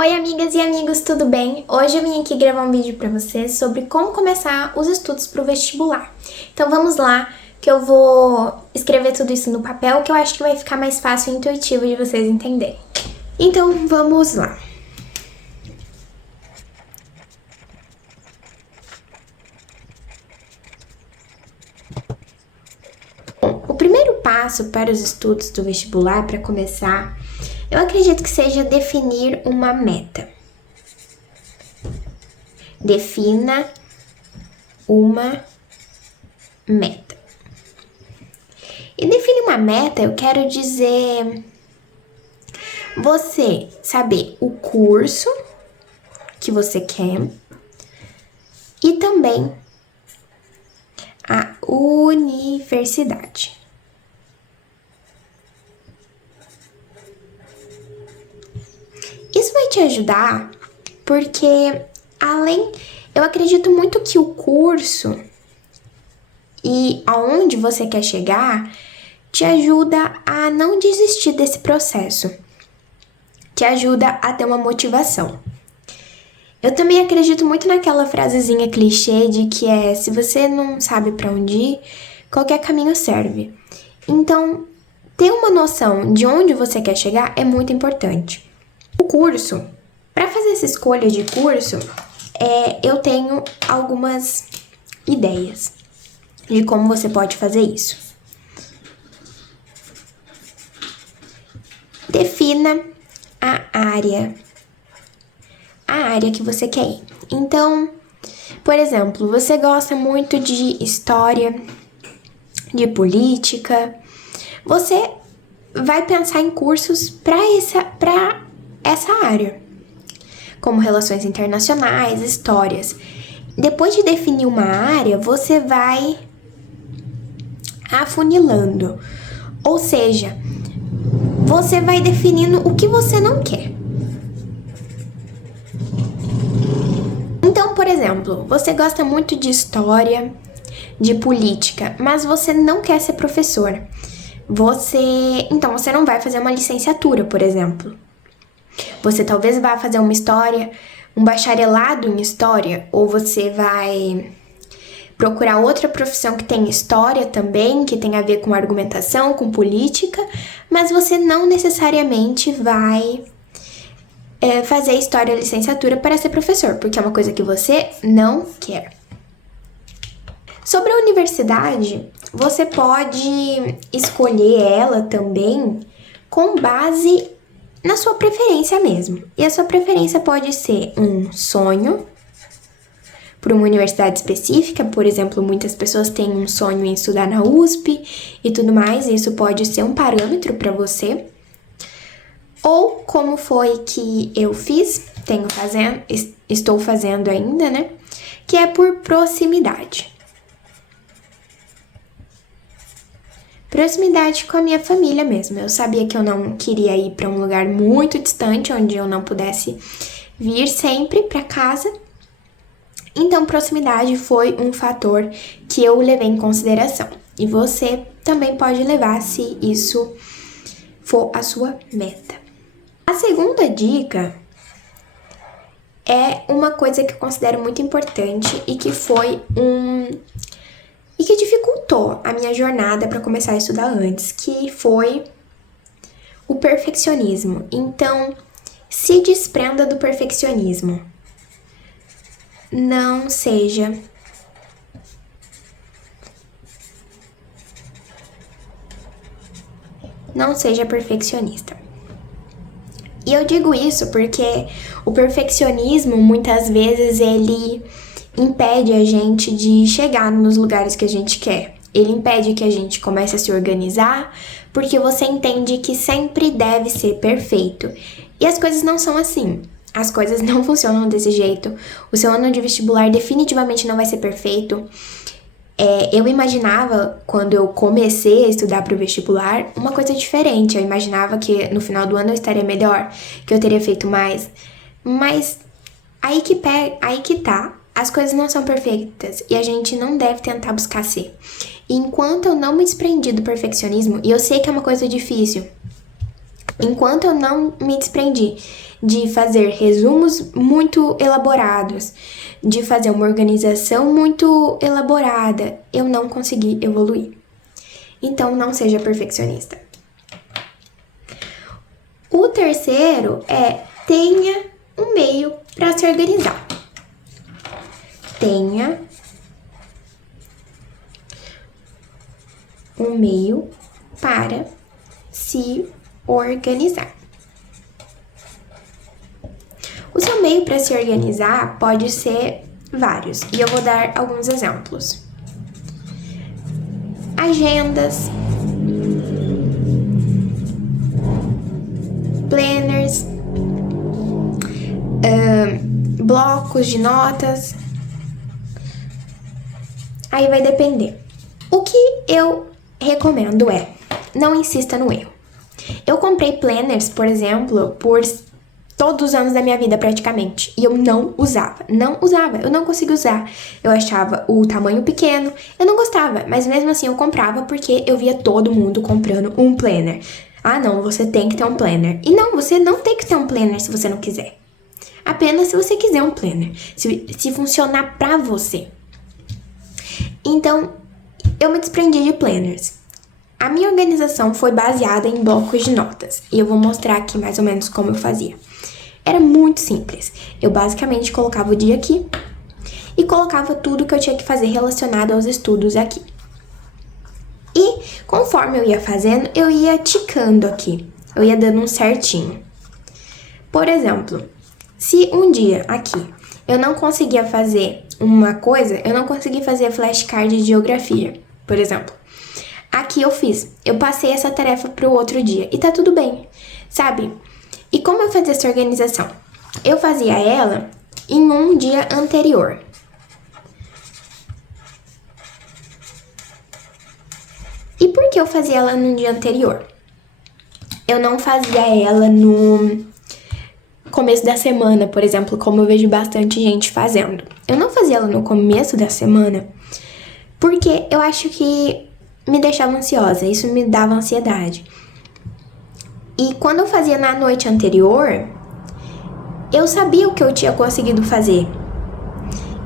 Oi amigas e amigos, tudo bem? Hoje eu vim aqui gravar um vídeo pra vocês sobre como começar os estudos pro vestibular. Então vamos lá, que eu vou escrever tudo isso no papel, que eu acho que vai ficar mais fácil e intuitivo de vocês entenderem. Então vamos lá. Bom, o primeiro passo para os estudos do vestibular, para começar, eu acredito que seja definir uma meta. Defina uma meta. E definir uma meta, eu quero dizer você saber o curso que você quer e também a universidade. Isso vai te ajudar porque eu acredito muito que o curso e aonde você quer chegar te ajuda a não desistir desse processo, te ajuda a ter uma motivação. Eu também acredito muito naquela frasezinha clichê de que se você não sabe para onde ir, qualquer caminho serve. Então, ter uma noção de onde você quer chegar é muito importante. O curso, para fazer essa escolha de curso, eu tenho algumas ideias de como você pode fazer isso. Defina a área que você quer ir. Então, por exemplo, você gosta muito de história, de política, você vai pensar em cursos para essa área, como relações internacionais, histórias. Depois de definir uma área, você vai afunilando, ou seja, você vai definindo o que você não quer. Então, por exemplo, você gosta muito de história, de política, mas você não quer ser professor. Então você não vai fazer uma licenciatura, por exemplo. Você talvez vá fazer uma história, um bacharelado em história, ou você vai procurar outra profissão que tem história também, que tem a ver com argumentação, com política, mas você não necessariamente vai fazer história licenciatura para ser professor, porque é uma coisa que você não quer. Sobre a universidade, você pode escolher ela também com base na sua preferência mesmo. E a sua preferência pode ser um sonho por uma universidade específica, por exemplo, muitas pessoas têm um sonho em estudar na USP e tudo mais, e isso pode ser um parâmetro para você. Ou como foi que eu estou fazendo ainda, né? Que é por proximidade. Proximidade com a minha família mesmo. Eu sabia que eu não queria ir para um lugar muito distante, onde eu não pudesse vir sempre para casa. Então, proximidade foi um fator que eu levei em consideração. E você também pode levar se isso for a sua meta. A segunda dica é uma coisa que eu considero muito importante e que que dificultou a minha jornada para começar a estudar antes, que foi o perfeccionismo. Então, se desprenda do perfeccionismo. Não seja perfeccionista. E eu digo isso porque o perfeccionismo, muitas vezes, ele impede a gente de chegar nos lugares que a gente quer. Ele impede que a gente comece a se organizar, porque você entende que sempre deve ser perfeito. E as coisas não são assim. As coisas não funcionam desse jeito. O seu ano de vestibular definitivamente não vai ser perfeito. Eu imaginava, quando eu comecei a estudar para o vestibular, uma coisa diferente. Eu imaginava que no final do ano eu estaria melhor, que eu teria feito mais. Mas aí que tá. As coisas não são perfeitas e a gente não deve tentar buscar ser. E enquanto eu não me desprendi do perfeccionismo, e eu sei que é uma coisa difícil, enquanto eu não me desprendi, de fazer resumos muito elaborados, de fazer uma organização muito elaborada, eu não consegui evoluir. Então, não seja perfeccionista. O terceiro é: tenha um meio para se organizar. Tenha um meio para se organizar. O seu meio para se organizar pode ser vários, e eu vou dar alguns exemplos. Agendas, planners, blocos de notas. Aí vai depender. O que eu recomendo é: não insista no erro. Eu comprei planners, por exemplo, por todos os anos da minha vida praticamente, e eu não usava, eu não conseguia usar. Eu achava o tamanho pequeno, eu não gostava, mas mesmo assim eu comprava porque eu via todo mundo comprando um planner. Ah, não, você tem que ter um planner. E não, você não tem que ter um planner se você não quiser. Apenas se você quiser um planner, se funcionar pra você. Então, eu me desprendi de planners. A minha organização foi baseada em blocos de notas, e eu vou mostrar aqui mais ou menos como eu fazia. Era muito simples. Eu basicamente colocava o dia aqui e colocava tudo que eu tinha que fazer relacionado aos estudos aqui. E conforme eu ia fazendo, eu ia ticando aqui. Eu ia dando um certinho. Por exemplo, se um dia aqui eu não conseguia fazer uma coisa, eu não consegui fazer flashcard de geografia, por exemplo. Aqui eu passei essa tarefa para o outro dia e tá tudo bem, sabe? E como eu fazia essa organização? Eu fazia ela em um dia anterior. E por que eu fazia ela no dia anterior? Eu não fazia ela no começo da semana, por exemplo, como eu vejo bastante gente fazendo. Eu não fazia ela no começo da semana porque eu acho que me deixava ansiosa, isso me dava ansiedade. E quando eu fazia na noite anterior, eu sabia o que eu tinha conseguido fazer.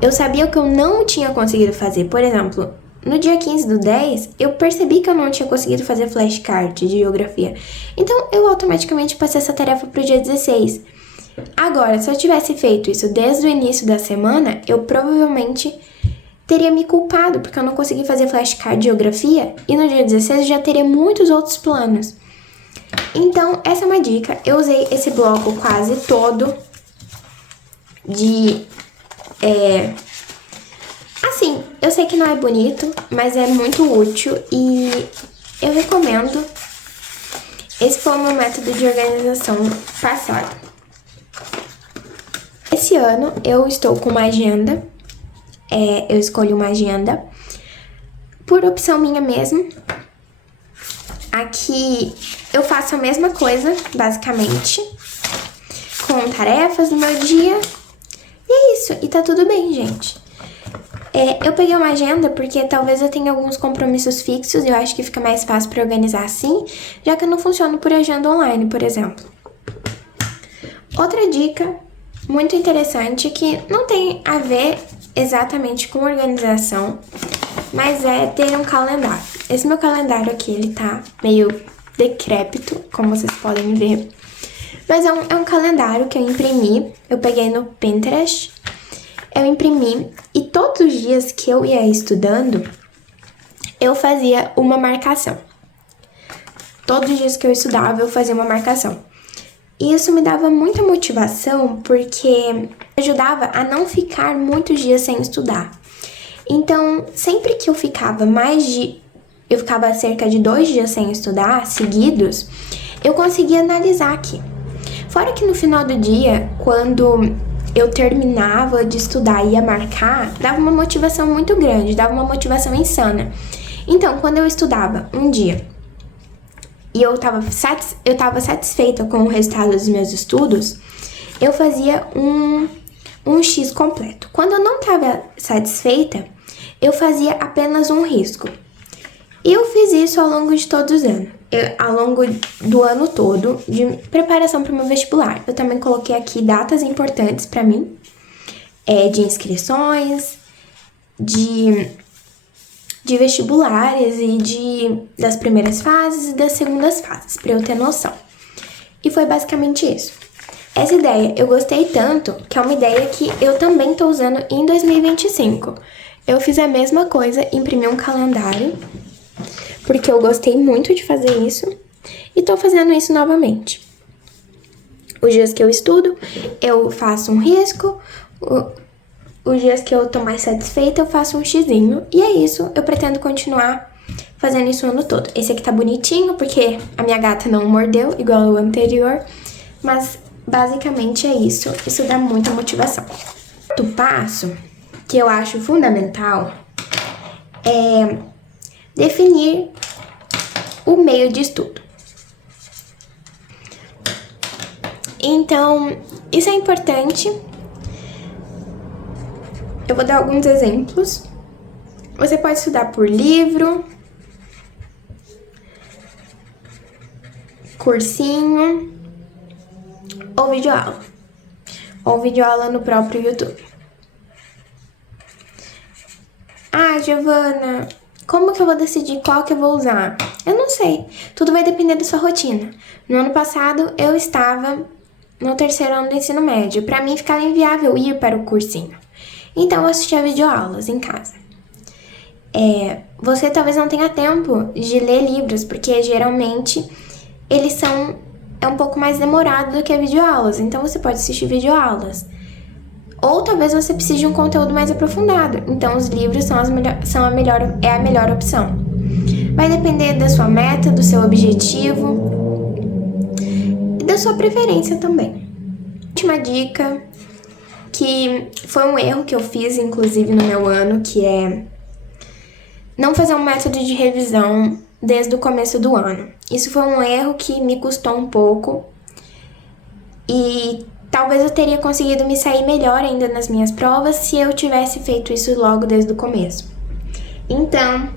Eu sabia o que eu não tinha conseguido fazer. Por exemplo, no dia 15/10, eu percebi que eu não tinha conseguido fazer flashcard de geografia. Então, eu automaticamente passei essa tarefa para o dia 16. Agora, se eu tivesse feito isso desde o início da semana, eu provavelmente teria me culpado, porque eu não consegui fazer flashcard de geografia, e no dia 16 eu já teria muitos outros planos. Então, essa é uma dica. Eu usei esse bloco quase todo de... Assim, eu sei que não é bonito, mas é muito útil e eu recomendo. Esse foi o meu método de organização passado. Esse ano eu estou com uma agenda. Eu escolho uma agenda por opção minha mesmo. Aqui eu faço a mesma coisa, basicamente, com tarefas do meu dia. E é isso, e tá tudo bem, gente. Eu peguei uma agenda porque talvez eu tenha alguns compromissos fixos e eu acho que fica mais fácil para organizar assim, já que eu não funciono por agenda online, por exemplo. Outra dica muito interessante que não tem a ver exatamente com organização, mas é ter um calendário. Esse meu calendário aqui, ele tá meio decrépito, como vocês podem ver. Mas é um calendário que eu imprimi, eu peguei no Pinterest, eu imprimi e todos os dias que eu ia estudando, eu fazia uma marcação. Todos os dias que eu estudava, eu fazia uma marcação. E isso me dava muita motivação porque ajudava a não ficar muitos dias sem estudar. Então, sempre que eu ficava eu ficava cerca de 2 dias sem estudar, seguidos, eu conseguia analisar aqui. Fora que no final do dia, quando eu terminava de estudar e ia marcar, dava uma motivação muito grande, dava uma motivação insana. Então, quando eu estudava um dia e eu tava satisfeita com o resultado dos meus estudos, eu fazia um X completo. Quando eu não estava satisfeita, eu fazia apenas um risco. Eu fiz isso ao longo de todos os anos, ao longo do ano todo, de preparação para o meu vestibular. Eu também coloquei aqui datas importantes para mim, de inscrições, de vestibulares e das primeiras fases e das segundas fases, para eu ter noção. E foi basicamente isso. Essa ideia eu gostei tanto que é uma ideia que eu também tô usando em 2025. Eu fiz a mesma coisa, imprimi um calendário, porque eu gostei muito de fazer isso e tô fazendo isso novamente. Os dias que eu estudo, eu faço um risco, os dias que eu tô mais satisfeita, eu faço um xizinho. E é isso, eu pretendo continuar fazendo isso o ano todo. Esse aqui tá bonitinho, porque a minha gata não mordeu, igual o anterior. Mas, basicamente, é isso. Isso dá muita motivação. Outro passo, que eu acho fundamental, é definir o meio de estudo. Então, isso é importante. Eu vou dar alguns exemplos. Você pode estudar por livro, cursinho ou videoaula. Ou videoaula no próprio YouTube. Ah, Giovana, como que eu vou decidir qual que eu vou usar? Eu não sei. Tudo vai depender da sua rotina. No ano passado, eu estava no terceiro ano do ensino médio. Para mim, ficava inviável ir para o cursinho. Então, eu assistia videoaulas em casa. Você talvez não tenha tempo de ler livros, porque geralmente eles são um pouco mais demorados do que videoaulas. Então, você pode assistir videoaulas. Ou talvez você precise de um conteúdo mais aprofundado. Então, os livros é a melhor opção. Vai depender da sua meta, do seu objetivo e da sua preferência também. Última dica, que foi um erro que eu fiz, inclusive, no meu ano, que é não fazer um método de revisão desde o começo do ano. Isso foi um erro que me custou um pouco e talvez eu teria conseguido me sair melhor ainda nas minhas provas se eu tivesse feito isso logo desde o começo. Então,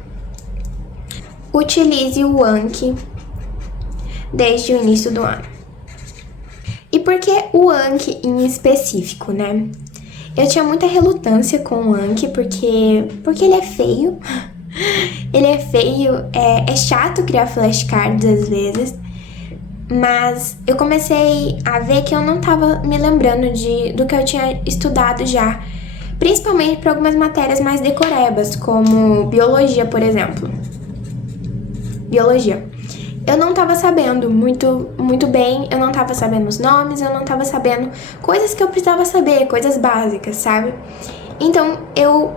utilize o Anki desde o início do ano. E por que o Anki em específico, né? Eu tinha muita relutância com o Anki porque ele é feio. Ele é feio, é chato criar flashcards às vezes. Mas eu comecei a ver que eu não tava me lembrando do que eu tinha estudado já. Principalmente para algumas matérias mais decorebas, como biologia, por exemplo. Biologia. Eu não tava sabendo muito bem, eu não tava sabendo os nomes, eu não tava sabendo coisas que eu precisava saber, coisas básicas, sabe? Então, eu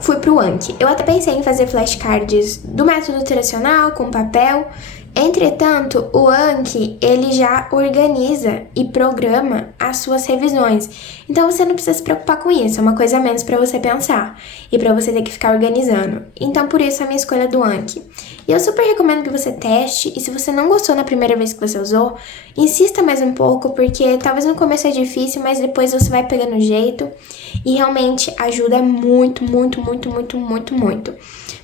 fui pro Anki. Eu até pensei em fazer flashcards do método tradicional, com papel. Entretanto, o Anki, ele já organiza e programa as suas revisões. Então, você não precisa se preocupar com isso, é uma coisa a menos para você pensar e para você ter que ficar organizando. Então, por isso, a minha escolha do Anki. E eu super recomendo que você teste, e se você não gostou na primeira vez que você usou, insista mais um pouco, porque talvez no começo é difícil, mas depois você vai pegando o jeito e realmente ajuda muito, muito, muito, muito, muito, muito.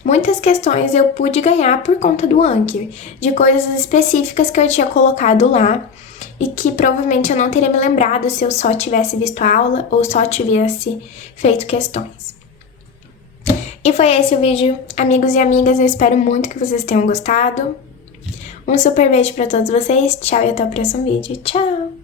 Muitas questões eu pude ganhar por conta do Anki, de coisas específicas que eu tinha colocado lá e que provavelmente eu não teria me lembrado se eu só tivesse visto a aula ou só tivesse feito questões. E foi esse o vídeo, amigos e amigas, eu espero muito que vocês tenham gostado. Um super beijo pra todos vocês, tchau e até o próximo vídeo, tchau!